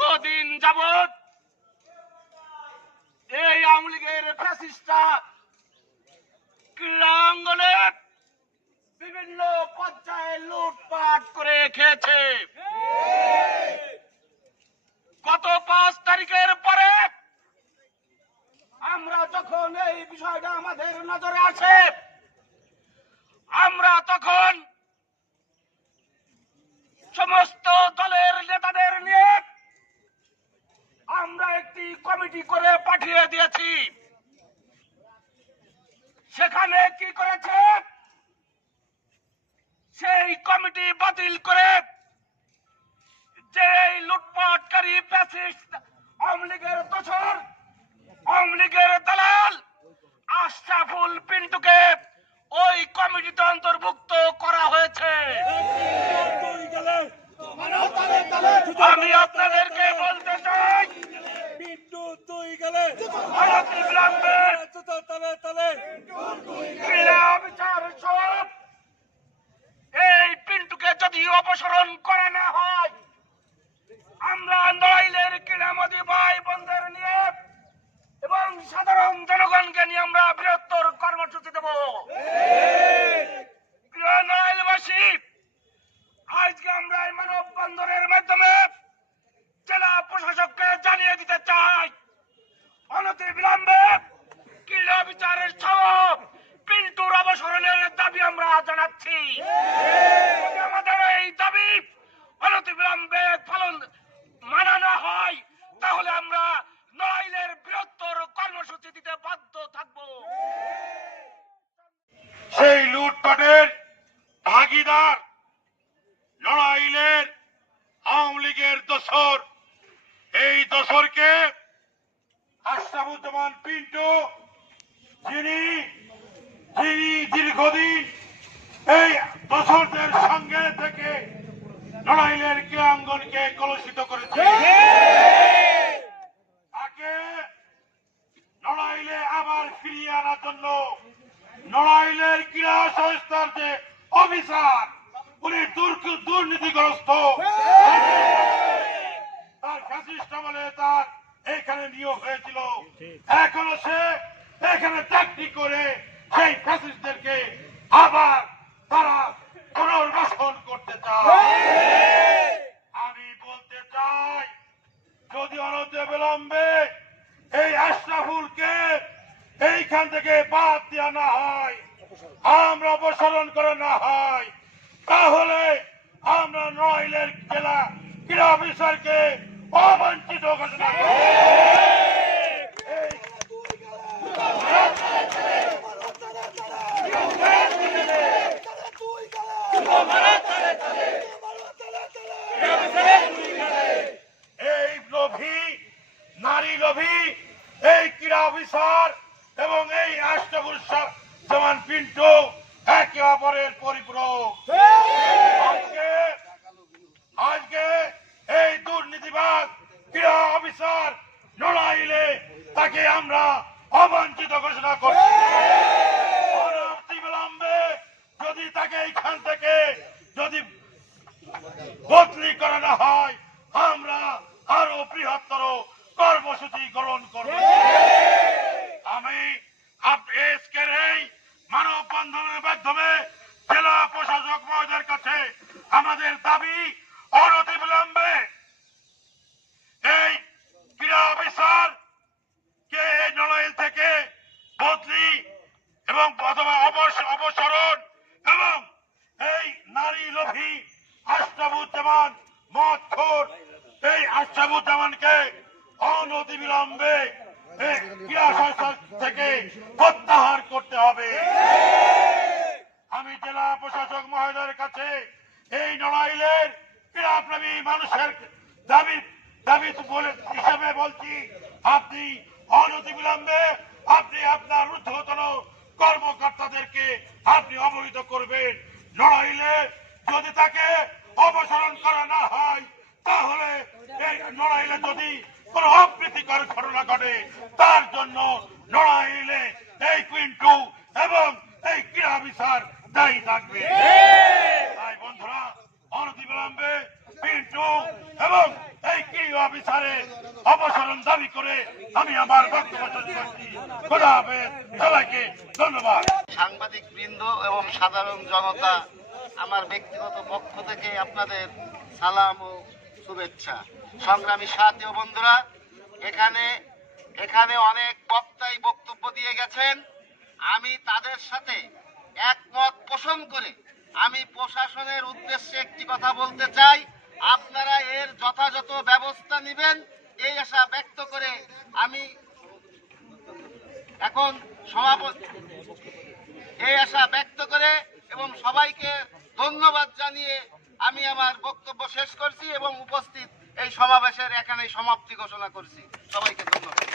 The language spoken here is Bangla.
দীর্ঘদিন যাবৎ এই আওয়ামী লীগের ফ্যাসিস্টা ক্রীড়াঙ্গনে বিভিন্ন পর্যায়ে লুটপাট করে খেয়েছে গত পাঁচ তারিখের পরে আমরা যখন এই বিষয়টা আমাদের নজরে আসে আমরা তখন সমস্ত দলের নেতাদের নিয়ে আমরা একটি কমিটি করে পাঠিয়ে সেখানে কি করেছে? সেই কমিটি বাতিল করে যে লুটপাটকারী প্যাসিস্ট আওয়ামী লীগের দোষর আওয়ামী লীগের দালাল আশরাফুল পিন্টুকে ওই কমিটিতে অন্তর্ভুক্ত করা হয়েছে তুই গেলে আমি আপনাদেরকে বলতে চাই পিন্টু তুই গেলে অনতিবিলম্বে তো তলে তলে ক্রীড়া বিচার সব এই পিন্টুকে যদি অপসারণ করা না হয় আমরা নড়াইলের ক্রীড়ামোদী ভাই বন্ধের নিয়ে এবং সাধারণ জনগণকে নিয়ে আমরা বৃহত্তর কর্মসূচি দেব প্রিয় নড়াইলবাসী আজকে আমরা এই মানব বন্ধনের মাধ্যমে জেলা প্রশাসককে জানিয়ে দিতে চাই অনতি বিলম্বে ক্রীড়া বিচারের সব পিন্টুর অবসরণের আমরা জানাচ্ছি। আমাদের এই দাবি অনতি বিলম্বে পালন মানানো হয় তাহলে আমরা নড়াইলের বৃহত্তর কর্মসূচি দিতে বাধ্য থাকব। সেই লুটপাটের ভাগিদার লড়াইলের আওয়ামী লীগের দোসর। এই দোসরকে আশরাফুজ্জামান পিন্টু যিনি যিনি দীর্ঘদিন এই দোসরদের সঙ্গে থেকে লড়াইলের ক্রীড়াঙ্গনকে কলুষিত করেছে। তাকে লড়াইলে আবার ফিরিয়ে আনার জন্য নড়াইলের ক্রীড়া সংস্থার যে অফিসার, উনি দুর্নীতিগ্রস্ত। তার ফ্যাসিস্ট আমলে তার এখানে নিয়োগ হয়েছিল। এখনও সে এখানে চাকরি করে সেই ফ্যাসিস্টদেরকে আবার তারা পুনর্বাসন করতে চায় আমি বলতে চাই যদি অনন্ত বিলম্বে এই আশরাফুলকে এইখান থেকে বাদ দেওয়া না হয় আমরা অপসারণ করে না হয়, তাহলে আমরা নয়লের জেলা ক্রীড়া অফিসারকে অবঞ্চিত ঘোষণা এই নারী এই ক্রীড়া অফিসার এবং এই আষ্টপুর যেমন পিন্টু, একে অপরের পরিপূরক। আজকে আজকে এই দুর্নীতিবাদ ক্রীড়া অফিসার লড়াইলে তাকে আমরা অবাঞ্ছিত ঘোষণা করছি। যদি তাকে এইখান থেকে যদি বদলি করানো হয়, আমরা আরও বৃহত্তর কর্মসূচি গ্রহণ করব আমি আজকের এই মানব বন্ধনের মাধ্যমে জেলা প্রশাসক মহোদয়ের কাছে আমাদের দাবি অনতি বিলম্বে এই ক্রীড়া অফিসার কে এই নড়াইল থেকে বদলি এবং অথবা অবসরণ এবং এই নারী লোভী আশরাফুজ্জামান মদখোর এই আশরাফুজ্জামানকে অনতি বিলম্বে এই ক্রীড়া সংস্থা থেকে প্রত্যাহার করতে হবে। আমি জেলা প্রশাসক মহোদয়ের কাছে এই নড়াইলের ক্রীড়াপ্রেমী মানুষের দাবি দাবি হিসেবে বলছি, আপনি অনতি বিলম্বে আপনি আপনার ঊর্ধ্বতন কর্মকর্তাদেরকে আপনি অবহিত করবেন। লড়াইলে যদি তাকে অপসারণ করা না হয়, তাহলে এই লড়াইলে যদি কোন অপ্রীতিকর ঘটনা ঘটে, তার জন্য লড়াইলে এই পিন্টু এবং এই ক্রীড়া বিচার দায়ী থাকবে। তাই বন্ধুরা, অনতি অনতিবিলম্বে পিন্টু এবং এই কি অফিসারের অপসারণ দাবি করে আমি আমার বক্তব্য শেষ করছি। খোদা হাফেজ, সবাইকে বৃন্দ এবং সাধারণ জনতা আমার ব্যক্তিগত পক্ষ থেকে আপনাদের সালাম ও শুভেচ্ছা। সংগ্রামী সাথী ও বন্ধুরা, এখানে এখানে অনেক বক্তাই বক্তব্য দিয়ে গেছেন। আমি তাদের সাথে একমত পোষণ করে আমি প্রশাসনের উদ্দেশ্যে একটি কথা বলতে চাই। আপনারা এর যথাযথ ব্যবস্থা নেবেন এই আশা ব্যক্ত করে আমি এখন সভাপতি এই আশা ব্যক্ত করে এবং সবাইকে ধন্যবাদ জানিয়ে আমি আমার বক্তব্য শেষ করছি এবং উপস্থিত এই সমাবেশের এখানে সমাপ্তি ঘোষণা করছি। সবাইকে ধন্যবাদ।